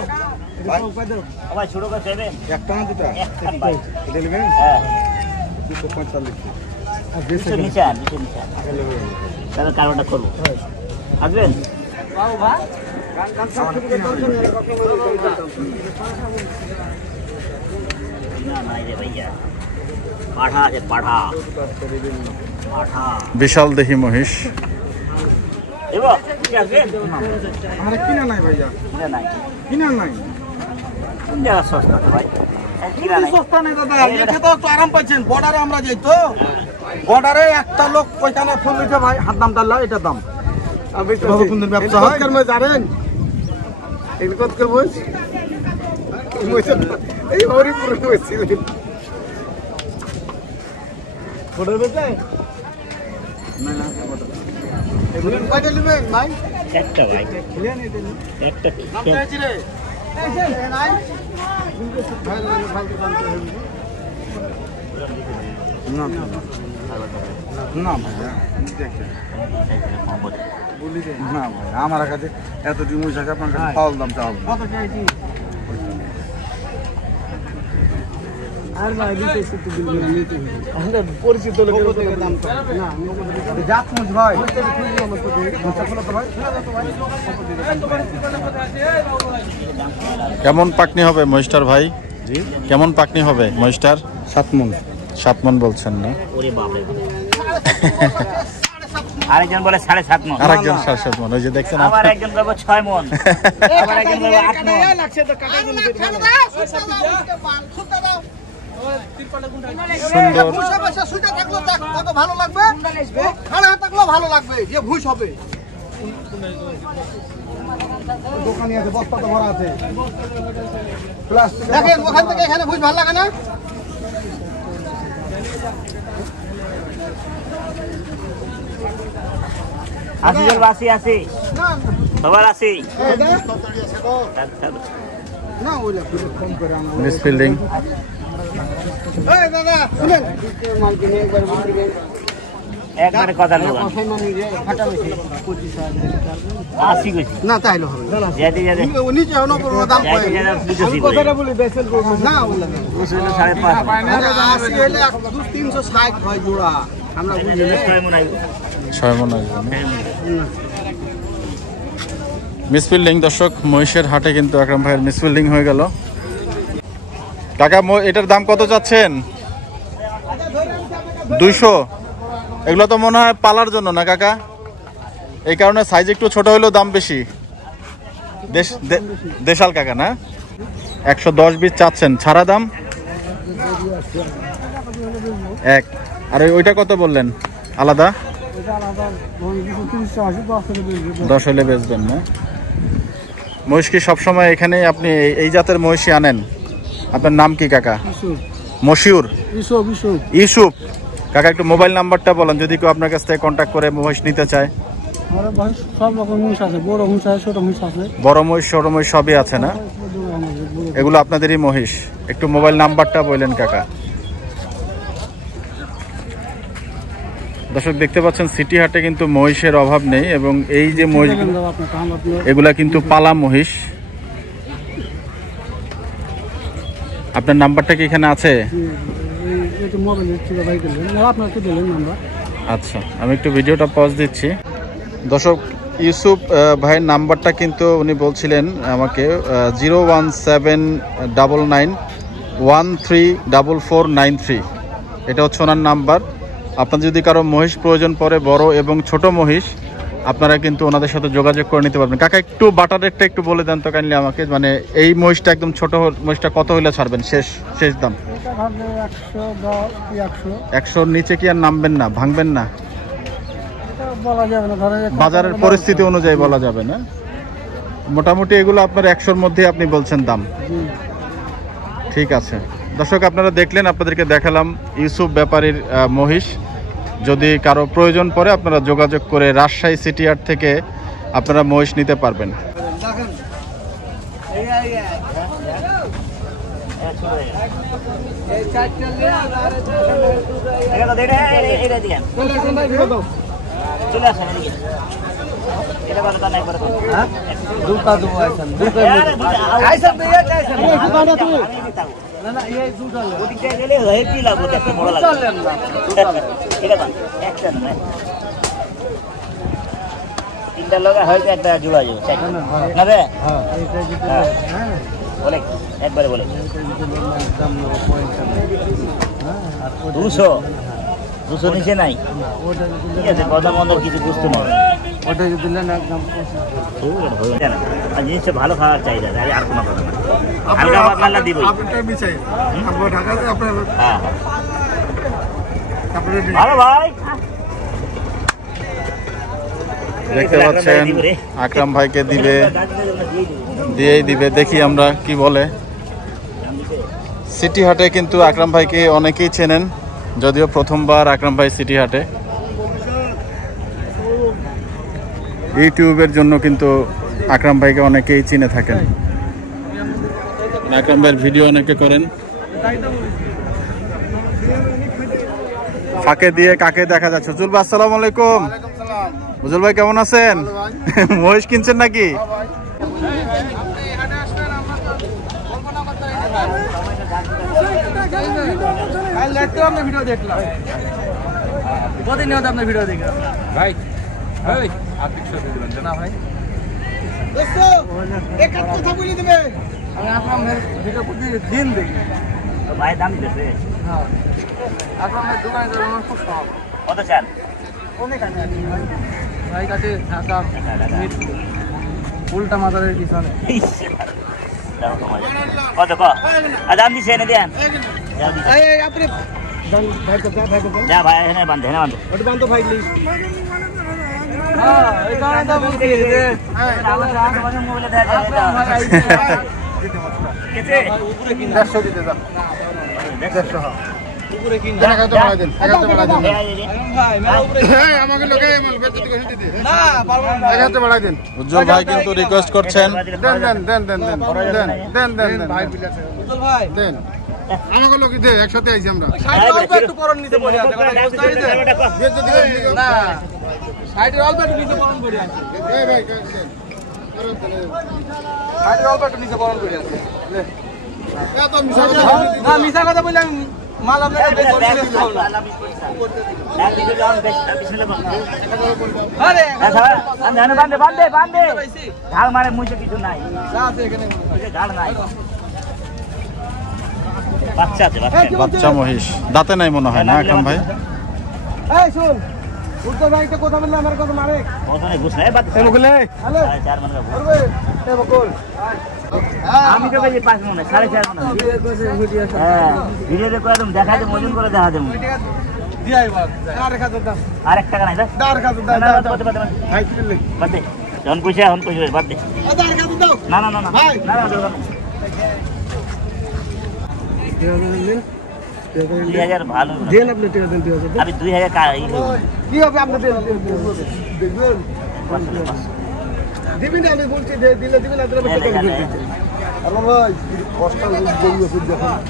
भाई छोड़ो का चाहिए একটা না দুটা एक खान भाई এটা নেবেন हां 245 আর नीचे नीचे তাহলে কারণটা করব আসবেন বাবু ভাই গান সব থেকে দর্শন না না রে ভাইয়া পাঠা আছে পাঠা পাঠা বিশাল দেহি মহিষ। দেবো কি আসবেন আমরা কিনা নাই ভাইয়া না নাই কিনা নাই কোন জায়গা সস্তা তো ভাই কিনা নাই সস্তা নেই দাদা এখানে তো একটু আরাম পাচ্ছেন বর্ডারে আমরা যাই তো বর্ডারে একটা লোক ওইখানে ফোন দিতে ভাই হাত দাম ডাললা এটার দাম আমি তো কোন দিন ব্যবসা হয় কর্মে জানেন এই কত করে বস এই হরিপুর বসছিল বর্ডার বেচে না না এগুলো কয়টা নেবেন ভাই একটা ভাই একটা নাম চাইছি রে নাই ভাই ভাই দাম না না না বলি যে না ভাই আমার কাছে এত ডিমুই থাকে আপনার কাছে পাওয়ার দাম চাও কত চাইছি আর ভাই দিতে একটু বিল করে নিতে হবে আমরা পরিচিত লোকের দাম না জাত মুজ ভাই কেমন পাকনি হবে মহিষটার ভাই? জি, কেমন পাকনি হবে মহিষটার? 7 মণ 7 মণ বলছেন না? ওরে বাপ রে আরেকজন বলে 7.5 মন, আরেকজন 7.5 মন, ওই যে দেখছেন আবার একজন বলে 6 মন, আবার একজন বলে 8 মন। সুন্দর ভালো লাগবে, খাড়া থাকলেও ভালো লাগবে, যে ভুষ হবে। দোকানে আছে, বস্তা তো ভরা আছে। দেখেন ওখান থেকে এখানে ভুষ ভালো লাগে না? আসি জল বাসি আসি, সবার আসি। না ওইটা ফোন করে আমরা মিস ফিল্ডিং। এই দাদা শুনেন, একবারে কথা নেই, আসি কইছি না তাইলে হবে যেতে যেতে ও নিচে হলো পুরো দাম কয়। যেতে যেতে বুঝেছি কথাটা বলি বেসেল করব না বললাম 5.5 আসি হলে 360 হয় জোড়া, আমরা বুঝি না। 6 মন আইব। 6 মন আসবে না? মিস ফিল্ডিং দর্শক, মহিষের হাটে কিন্তু আকরাম ভাইয়ের মিস ফিল্ডিং হয়ে গেল। কাকা এটার দাম কত চাচ্ছেন? 200। এগুলো তো মনে হয় পালার জন্য না কাকা, এই কারণে সাইজ একটু ছোট হলেও দাম বেশি। দেশাল কাকা না? 110 বিট চাচ্ছেন, ছাড়া দাম 1। আর ওইটা কত বললেন আলাদা? 10 হলে বেচবেন না? মহিষ কি সবসময় এখানে আপনি এই জাতের মহিষই আনেন? আপনার নাম কি কাকা? মশিউর ইউসুফ। কাকা একটু মোবাইল নাম্বারটা বলেন, যদি কেউ আপনার কাছ থেকে কন্ট্যাক্ট করে মহিষ নিতে চায়। সব রকম মহিষ আছে, বড় মহিষ আছে, ছোট মহিষ আছে। বড় মহিষ ছোট মহিষ সবই আছে না? এগুলো আপনাদেরই মহিষ। একটু মোবাইল নাম্বারটা বললেন কাকা। দর্শক দেখতে পাচ্ছেন সিটি হাটে কিন্তু মহিষের অভাব নেই, এবং এই যে মহিষ এগুলা কিন্তু পালা মহিষ। আপনার নাম্বারটা কি এখানে আছে? আচ্ছা, আমি একটু ভিডিওটা পজ দিচ্ছি। দর্শক ইউসুফ ভাইয়ের নাম্বারটা কিন্তু উনি বলছিলেন আমাকে 01799134493। এটা হচ্ছে ওনার নাম্বার। আপনার যদি কারো মহিষ প্রয়োজন পড়ে, বড় এবং ছোট মহিষ, আপনারা কিন্তু ওনাদের সাথে যোগাযোগ করে নিতে পারবেন। কাকা একটু বাটার রেটটা একটু বলে দেন তো কাইন্ডলি আমাকে, মানে এই মহিষটা একদম ছোট মহিষটা কত হইলে ছাড়বেন শেষ দাম? 100 নিচে কি আর নামবেন না, ভাঙবেন না? বাজারের পরিস্থিতি অনুযায়ী বলা যাবে না? মোটামুটি এগুলো আপনার 100-র মধ্যে আপনি বলছেন দাম। ঠিক আছে দর্শক, আপনারা দেখলেন, আপনাদেরকে দেখালাম ইউসুফ ব্যাপারীর মহিষ। যদি কারো প্রয়োজন পড়ে আপনারা যোগাযোগ করে রাজশাহী সিটি হাট থেকে আপনারা মহিষ নিতে পারবেন। চলে আসেন এদিকে, এটা কত টাকা করে দাও? হ্যাঁ দুটা দেবো আইছেন, দুটা আইছেন দিয়ে আইছেন আমি দিতাম না না এই দুটা ওদিকে গেলে হয়ে কি লাভ হতে বড় লাগে চলেন না ঠিক আছে একটা না তিনটা লগা হয়তো একটা জোড়া যাবে চারটা না রে। হ্যাঁ এইটা যেটা হ্যাঁ বলে একবারে বলে দাম নেব 200 নিচে নাই। ঠিক আছে, কথা মন্দ কিছু বুঝতে পারবে, ওটা যদি দিলেন একদম জিনিসটা ভালো খাওয়ার চাহিদা, আর কোনো কথা না। হালকা পাতলা দিব ভালো ভাই। দেখতে পাচ্ছেন আকরাম ভাইকে দিয়েই দিবে, দেখি আমরা কি বলে। সিটি হাটে কিন্তু আকরাম ভাইকে অনেকেই চেনেন, যদিও প্রথমবার আকরাম ভাই সিটি হাটে। ইউটিউবের জন্য কিন্তু আকরাম ভাইকে অনেকেই চিনে থাকেন। আকরাম ভাইয়ের ভিডিও অনেকে করেন। ফাঁকে দিয়ে কাকে দেখা যাচ্ছে? হুজুর ভাই আসসালামু আলাইকুম। হুজুর ভাই কেমন আছেন? মহিষ কিনছেন নাকি? ভিডিও দেখলাম, কদিন আপনার ভিডিও দেখলাম ভাই। না ভাই কথা বলে দেবে, আমি আপনার ভিডিও দিন দেখি ভাই দাম দিতেছে। আপনার দোকানে খুব শখ। কত চাল? ভাই কাছে ঢাকা উল্টা মাজারের পিছনে কত ক দাম দিছে এনে দেন এই আপনি ভাই কত যা ভাই এনে বান্ধে ওটা বান্ধ ভাই প্লিজ হ্যাঁ এই কারণে তো বলছি যে আমার আমাদের মোবাইলে দেখা কেতে 150 দিতে যান 150 হ্যাঁ উপরে কিন 1000 বাড়াই দেন 1000 বাড়াই দেন ভাই মেলা উপরে এই আমাকে লোকে মাল বেচতে দিকে দিতে না পারবো না 1000 বাড়াই দেন উজ্জ্বল ভাই কিন্তু রিকোয়েস্ট করছেন দেন ভাই বিলাসে উজ্জ্বল ভাই দেন আমাকে লোকে দে একসাথে আইছি আমরা সাইডে অল্প একটু পরন নিতে পড়ে আছে বেচতে দিকে না সাইডে অল্প একটু নিচে পরন করে আছে এই ভাই সাইডে অল্প একটু নিচে পরন করে আছে এত মিশা না মিছা কথা বললাম মাল আপনাকে বেশ করে দিলাম আরে বান্ধে ঢাল মারে মুছে কিছু নাই যা আছে এখানে ঢাল নাই বাচ্চা আছে বাচ্চা মহিষ দাঁতে নাই মনে হয় না আকরাম ভাই। এই শুন উত্তর ভাইকে কথা বললে আমার কথা মারে ওখানে ঘুষ নাই বাদ এই বকলে হ্যালো 4 মন করবে এই বকল আমি তো ভাই 5 মন 4.5 মন হ্যাঁ ভিডিওতে করে দেব দেখাই দেব ওজন করে দেখা দেব দিয়াই বাদ আর রেখা দাও আর 1 টাকা নাই দাও দাও রেখা দাও বাদ ভাই কি বললি বাদ দে যখন পয়সা বাদ দে আদার রেখা দাও না না না না ভাই। না না 2000 ভালো দেন আপনি টাকা দেন 2000 আমি 2000 কি হবে আপনি দেন দেখবেন দিবেন আমি বলছি যে দিলে দিবেন না দিলে আল্লাহ ভাই কষ্ট জমি আছে দেখুন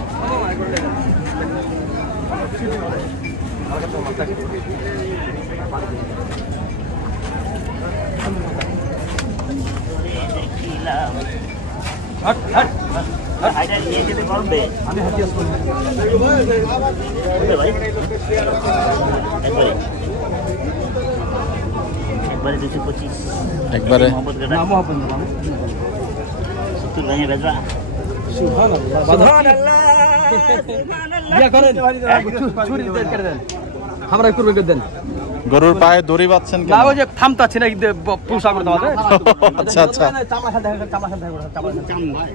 হট হট আইডা নিয়ে যেতে পারবে আমি হাতি আসবো ভাই একবারে 225 একবারে মোহাম্মদ গাড়া নামও আপন নাম 70 ভেঙে বেজবা সুবহানাল্লাহ সুবহানাল্লাহ বিয়া করেন চুরি দেন করে দেন আমরা করবে করে দেন গরুর পায়ে দড়ি বাঁধছেন না কেন? ওই যে থামতাছে না পুষা করে দাও আচ্ছা আচ্ছা চামড়া দেখা চামড়া দেখা চামড়া চাম ভাই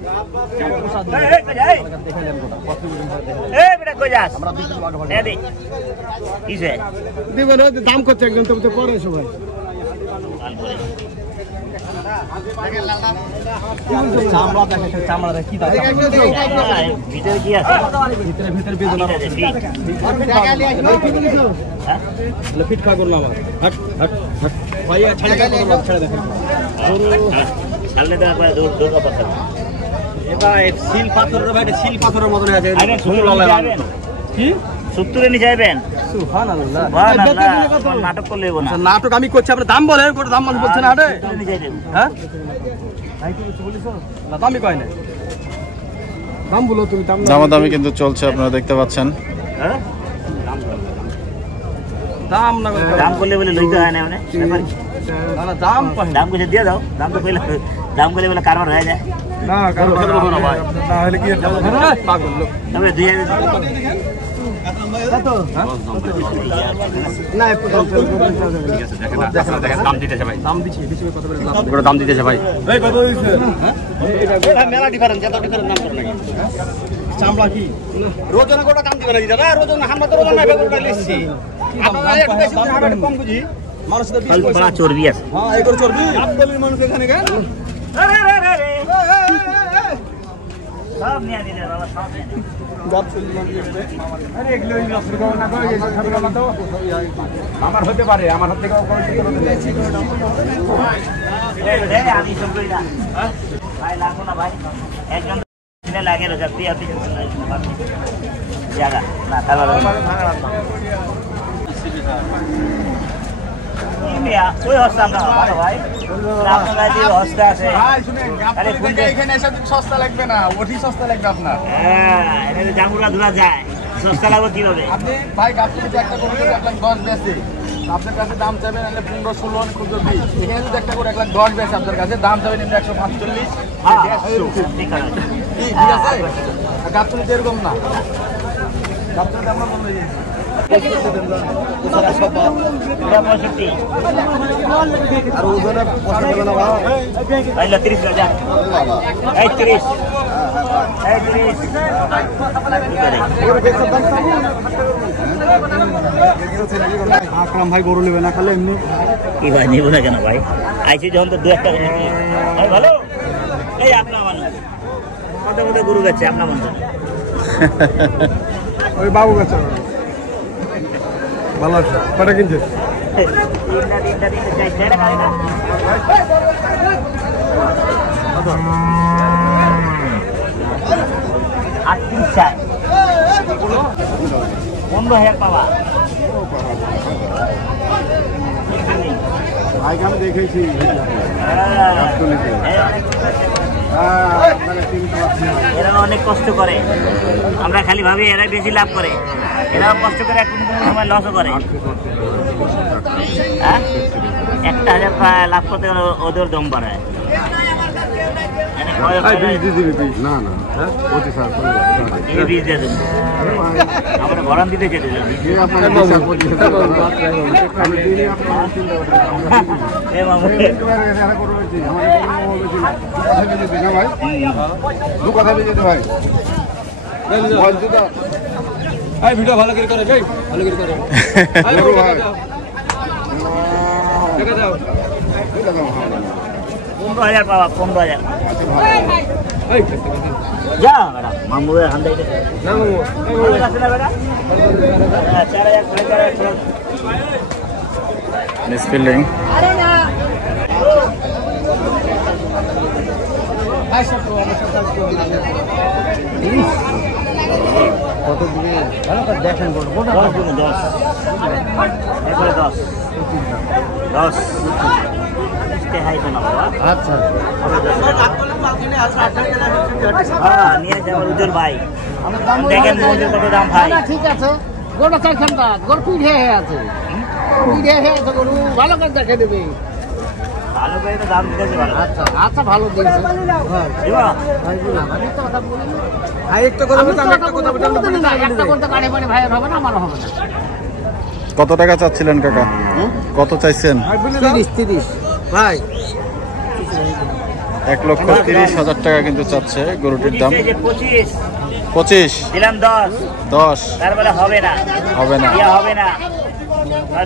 এই বেটা কই যাস এ দি কিসে দিবেন ওই দাম করতে একদম তো পরে সবাই কাল করে চামড়া দেখে চামড়া দেখে কি দাম ভিতরে কি আছে ভিতরে ভিতরে বেদনা ফিট খা করলাম আমার হট হট হট ভাইয়া ছাড়ে দেখেন সামনে দেওয়া পরে দৌড় দৌড় পাতা এটা সিল পাথরের ভাই সিল পাথরের মতন আছে আরে সুন্দর যাবেন কি 70 নি যাবেন সুবহানাল্লাহ সুবহানাল্লাহ নাটক করলে হইব না নাটক আমি করছি আপনি দাম বলেন কোন দাম মানুষ বলছে না হাটে 70 নি যাইবেন হ্যাঁ ভাই কি কিছু বলিস না দামই কয় না দাম বলো তুমি দাম দামাদামি কিন্তু চলছে, আপনারা দেখতে পাচ্ছেন। হ্যাঁ দাম না দাম করলে বলে লইতে হয় না মানে না না দাম কয় দাম কইছে দিয়ে দাও দাম তো কইলে দাম করলে বলে কারবার হয়ে যায় না কারো না ভাই না হলে কি পাগল লোক তবে 2000 কত না একটু দাম দিতেছে ভাই দাম দিছি বেশি কত করে দাম এগুলো দাম দিতেছে ভাই এই কত হইছে এটা মেলা ডিফারেন্স এত ডিফারেন্স নাম করে নাকি চামড়া কি রোজনা কোটা দাম দিবে না দিদা রোজনা আমরা তো রোজনা বেগুনটা লিখছি আপনারা একটু বেশি দাম কম বুঝি মানুষ তো 20 পয়সা বড় চর্বি আছে হ্যাঁ এগুলো চর্বি আব্দুলের মানুষ এখানে কেন আরে আরে আরে সব নিয়ে দিলে বাবা সব নিয়ে দিলে গাব চলি মান দিতে আরে এগুলো এই রাস্তা দাও না করে এসে খাবে না তো আমার হতে পারে আমার হাত থেকে আমি সব করি না ভাই লাগবো না ভাই একজন দিনে লাগে রোজা তুই আপনি জায়গা না তারপর ওই হস্তা আমরা ভালো ভাই আপনার যে হস্তা আছে ভাই শুনেন আপনাদের থেকে এখানে এসে সস্তা লাগবে না ওঠি সস্তা লাগবে আপনার হ্যাঁ এটা জামুরা ধরা যায় সস্তা লাগবে কিভাবে আপনি ভাই গাছগুলিতে একটা করে 1,10,000 বেচে আপনার কাছে দাম চাইবেন 15, 16 খুচরো 20 এখানে যদি একটা করে 1,10,000 বেচে আপনার কাছে দাম চাইবেন 145 ঠিক আছে ঠিক আছে গাছগুলিতে এরকম না গাছগুলিতে আমরা বলে দিয়েছি এটা 65 আর ওজনে পছন্দ হবে না ভাই। তাইলে 30 টাকা এই 30 এই 30 আকরাম ভাই গরু নেবে না খালি এমনি কি ভাই নিব না কেন ভাই আইছি যখন তো 2 টাকা নিচ্ছি ভাই ভালো এই আপনার মানুষ কত কত গরু গেছে আপনার মানুষ ওই বাবু কাছে ভালো আছে কটা কিনছে ভাইকে আমি দেখেছি এরা অনেক কষ্ট করে আমরা খালি ভাবি এরা বেশি লাভ করে এরাও কষ্ট করে কোনো কোনো সময় লসও করে হ্যাঁ 1000 টাকা লাভ করতে গেলে ওদের দম বাড়ায় না না এই বীজ দিয়ে দেবো আমরা গরম দিতে চেয়ে দিলাম ভিডিও ভালো করে করে যাই ভালো করে করে 15,000 পাওয়া 15,000 যা ম্যাডাম মামুদের হান্দাই দে না মামু আছে না বেটা 4,000 মিসফিল্ডিং কত দিনে ভালো করে দেখেন বড় 10 এরপরে 10 হাই তো না বাবা আচ্ছা হ্যাঁ নিয়ে যাবো উজ্জ্বল ভাই দেখেন মজুর কত দাম ভাই ঠিক আছে গোটা চাইছেন না গরু পিঠে হয়ে আছে পিঠে হয়ে আছে গরু ভালো করে দেখে দেবে ভালো করে তো দাম দিতেছে ভালো আচ্ছা আচ্ছা ভালো দিয়েছে দিবা আমি তো কথা বলি ভাই একটা কথা বলতে আমি একটা কথা বলতে একটা বলতে গাড়ি বাড়ি ভাইয়ের হবে না আমার হবে না কত টাকা চাচ্ছিলেন কাকা কত চাইছেন 30 ভাই 1,30,000 টাকা কিন্তু চাচ্ছে গরুটির দাম 25 25 দিলাম 10 10 তারপরে হবে না হবে না বিয়া হবে না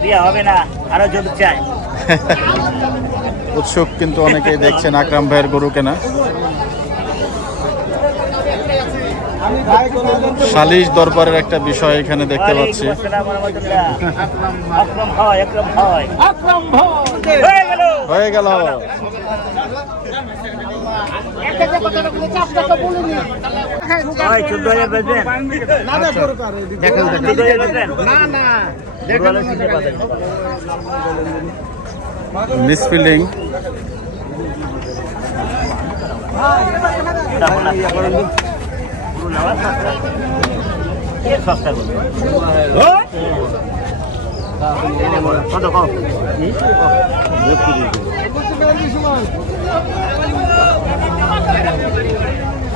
বিয়া হবে না আরো জোর চাই উৎসুক কিন্তু অনেকেই দেখছেন আকরাম ভাইয়ের গরু কেনা সালিশ দরবারের একটা বিষয় এখানে দেখতে পাচ্ছি আকরাম ভাই হয়ে গেল ভাই 14,000 বেচবেন মিসফিল্ডিং সস্তা কত কম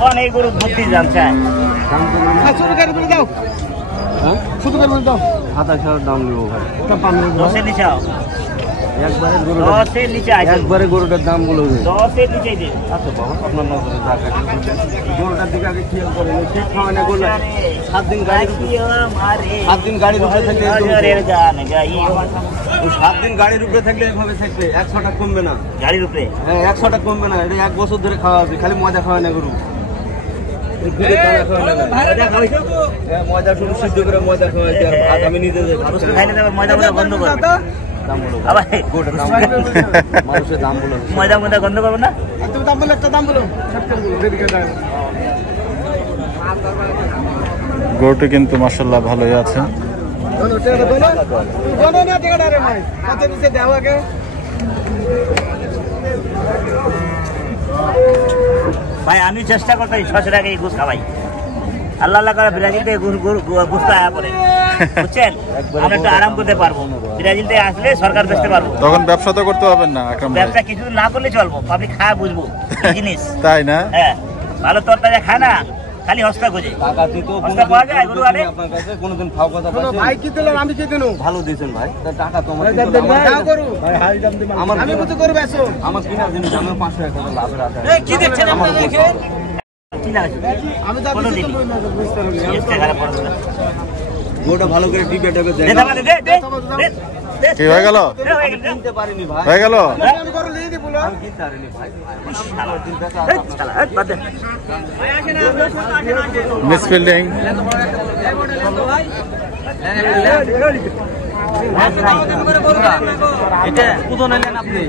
অনেক গরু ভর্তি দাম চায় শুধু করে দাও 27,000 দাম নেবো ভাই 10-এর নিচে আও। একবারে 10-এর নিচে আইছে একবারে গরুটার দাম বলে 10-এর নিচেই দে আচ্ছা বাবা আপনার নজরে যা কাটে গরুটার দিকে আগে খেয়াল করেন ঠিক খাওয়া না করলে 7 দিন গাড়ি 7 দিন গাড়ির উপরে থাকলে 7 দিন গাড়ির উপরে থাকলে এভাবে থাকবে 100 টাকা কমবে না গাড়ির উপরে হ্যাঁ 100 টাকা কমবে না এটা 1 বছর ধরে খাওয়া হবে খালি মজা খাওয়া না গরু মজা শুধু সিদ্ধ করে মজা খাওয়া যায় ভাত আমি নিজে খাইলে তো ময়দা ময়দা বন্ধ করো দাম বলো আবার মানুষের দাম বলো ময়দা ময়দা বন্ধ করবো না তুমি দাম বলো একটা দাম বলো গরুটি কিন্তু মাশাআল্লাহ ভালোই আছে ভাই আমি চেষ্টা করতাম 600 টাকা এই ঘুষ খাওয়াই আল্লাহ আল্লাহ করে ব্রাজিল থেকে ঘুষটা আয়া পড়ে বুঝছেন আমরা একটু আরাম করতে পারবো ব্রাজিল থেকে আসলে সরকার বেচতে পারবো তখন ব্যবসা তো করতে পারবেন না আকরাম ভাই ব্যবসা কিছু না করলে চলবো পাবলিক খায় বুঝবো কি জিনিস তাই না হ্যাঁ ভালো তরতাজা খায় না খালি হস্তা খোঁজে। টাকা দিতেও হস্তা পাওয়া যায় গরু আরে? আপনার কাছে কোনোদিন ফাও কথা বলছেন? ভাই কি দিলেন আমি কি দিনু ভালো দিয়েছেন ভাই, তা টাকা তো আমার দাও করু আমার আমি কত করে বেচো আমার কিনা জিনিস আমি 500 টাকা লাভের আশা কি দেখছেন আপনারা দেখেন কি লাগাইছো? আমি দাম কোনো দিনই। চেষ্টা খারাপ করবে না। গোটা ভালো করে টিপে টিপে দে দেখেন। আমাদের, দে, দে, দে, দে। কি হয়ে গেল? দে, হয়ে গেল, দে। কিনতে পারিনি ভাই, হয়ে গেল? আমি করে দিয়ে দিব আমি কিনতে পারিনি ভাই। শালা। দিন বেচা এই, শালা, এই, বাদ দে। Miss fielding. এটা কুদন এলেন আপনি?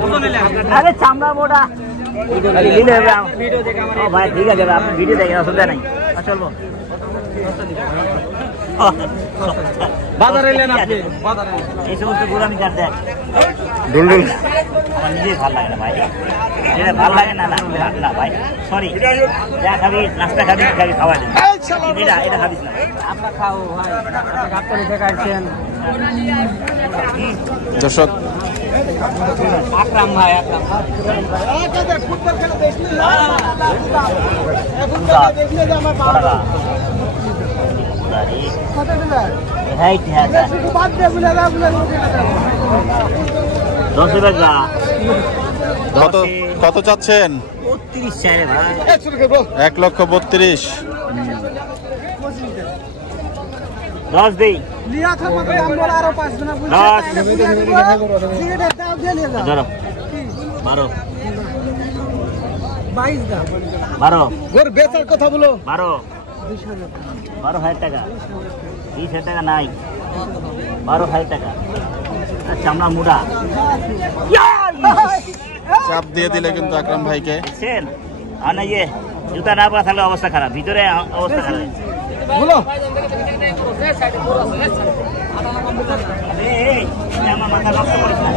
আরে চামড়া মোটা খালি লিলে হবে ও ভাই ঠিক আছে ভাই, আপনি ভিডিও দেখেন অসুবিধা নাই চলবো বাজারে এলেন আপনি? বাজারে এই সমস্ত গরু আমি কাটতে ডুলডুল। আমার নিজেই ভালো লাগে না ভাই, যেটা ভালো লাগে না না না ভাই সরি, যা খাবি নাস্তা খাবি খাবি খাওয়া এটা এটা খাবিস না আপনার খাও ভাই, আপনি দেখাইছেন দর্শক আকরাম ভাই, আকরাম ফুটবল খেলা দেখলি এখন দেখলে যে আমার পাড়া কত দিলে হ্যাঁ হ্যাঁ শুধু বাদ দিয়ে বলে দাও বলে 10 টাকা কত কত চাচ্ছেন? 32 চাই ভাই 1,32,000। 10 দেই লিয়া থাকো ভাই আমরা আরো 5 জন বুঝছি 10 দাও দিয়ে নিয়ে যাও ধরো 12 22 দাও 12 ওর বেচার কথা বলো 12,000 টাকা 20,000 টাকা নাই 12,000 টাকা আচ্ছা আমরা মুড়া চাপ দিয়ে দিলে কিন্তু আকরাম ভাইকে। দেখছেন আর না ইয়ে জুতা না পরা থাকলে অবস্থা খারাপ, ভিতরে অবস্থা খারাপ বলো এই আমার মাথা নষ্ট করিস না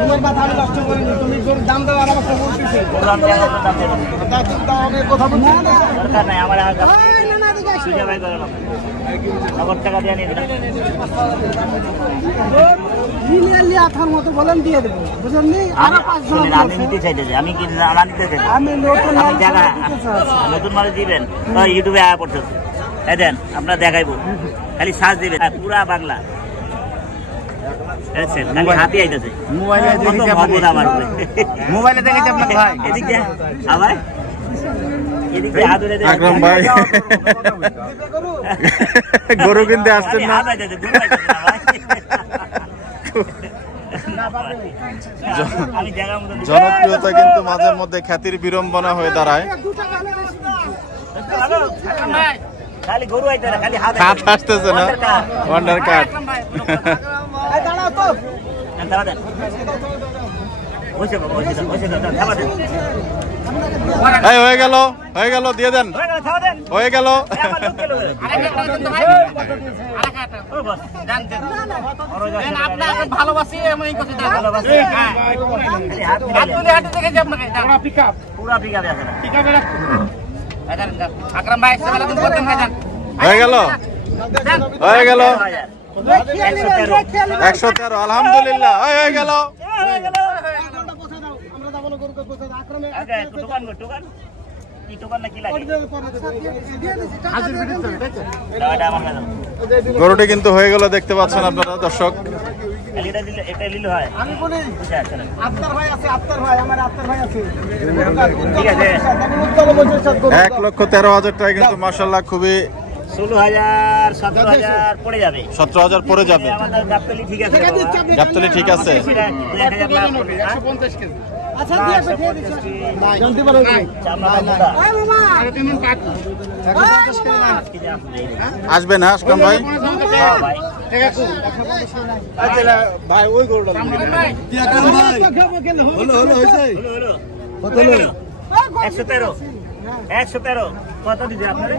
তোমার কথা আমি নষ্ট করিনি তুমি গরুর দাম দাও আর আমাকে বলতেছে প্রোগ্রাম জায়গা দাম দেবো দাও আমি কথা বলছি দরকার নাই আমার সুজা ভাই করে নগদ টাকা দিয়ে নিয়ে দিলাম লিয়া থার মতো বলেন দিয়ে দেবো বুঝলেন নি আরো 5 জন শুনুন, আমি নিতে চাইতেছি, আমি কি না নিতে চাই আমি নতুন আমি জায়গা নতুন মাল দিবেন তো ইউটিউবে আয়া পড়তেছে এই দেন আপনারা দেখাইবো খালি সার্চ দিবেন পুরা বাংলা দেখছেন খালি হাতি আইতেছে মোবাইলে দেখেছি মহব্বত আমার উপরে মোবাইলে দেখেছি আপনাকে ভাই। এদিক দিয়ে আবার এদিক দিয়ে হাত ধরে দে আকরাম ভাই গরু কিনতে আসছেন না? হাত আইতেছে গরু আইতেছে না ভাই। আমি জায়গা মতো জনপ্রিয়তা কিন্তু মাঝে মধ্যে খ্যাতির বিড়ম্বনা হয়ে দাঁড়ায়। খালি গরু আইতে না খালি হাত হাত আসতেছে না? ওয়ান্ডার কাট। এই দাঁড়াও তো এই হয়ে গেল, হয়ে গেল, দিয়ে দেন। হয়ে গেল। ভালোবাসি আমি এই কথা আকরাম ভাই সেবেলা কিন্তু করতেন ভাই জান হয়ে গেল, হয়ে গেল। 113, আলহামদুলিল্লাহ। হয়ে গেল। আমরা যাবো না গরুকে কোথায় আক্রমে গরুটি কিন্তু হয়ে গেল, দেখতে পাচ্ছেন আপনারা দর্শক। আমি বলি আত্মার ভাই আছে, আত্মার ভাই আমার আত্মার ভাই আছে ঠিক আছে। 1,13,000 টাকা কিন্তু মাশাআল্লাহ খুবই 16,000 17,000 পড়ে যাবে 17,000 পরে যাবে। আমাদের গাবতলি ঠিক আছে গাবতলি ঠিক আছে। 150 কেজি আচ্ছা দিয়ে দিচ্ছি জানতে পারো কি ওই মামা আসবে না আসলাম ভাই? ভাই ওই গরুটা কি আকাম ভাই হলো হলো হইছে কত হলো 113 113 কত দিতে আপনারে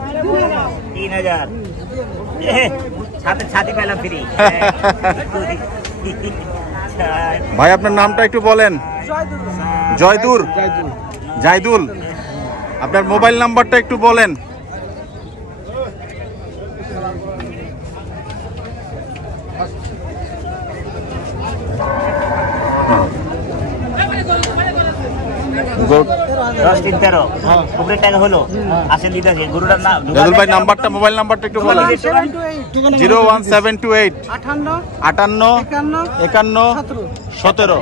3,000 সাথে ছাতি পেলাম ফ্রি ভাই আপনার নামটা একটু বলেন। জয়দুর, জাইদুল। আপনার মোবাইল নাম্বারটা একটু বলেন। 10 3 13 উপরে টাকা হলো আসেন দিতে আছে গরুটার নাম জাদুল ভাই নাম্বারটা মোবাইল নাম্বারটা একটু বলেন 01728 58 51 17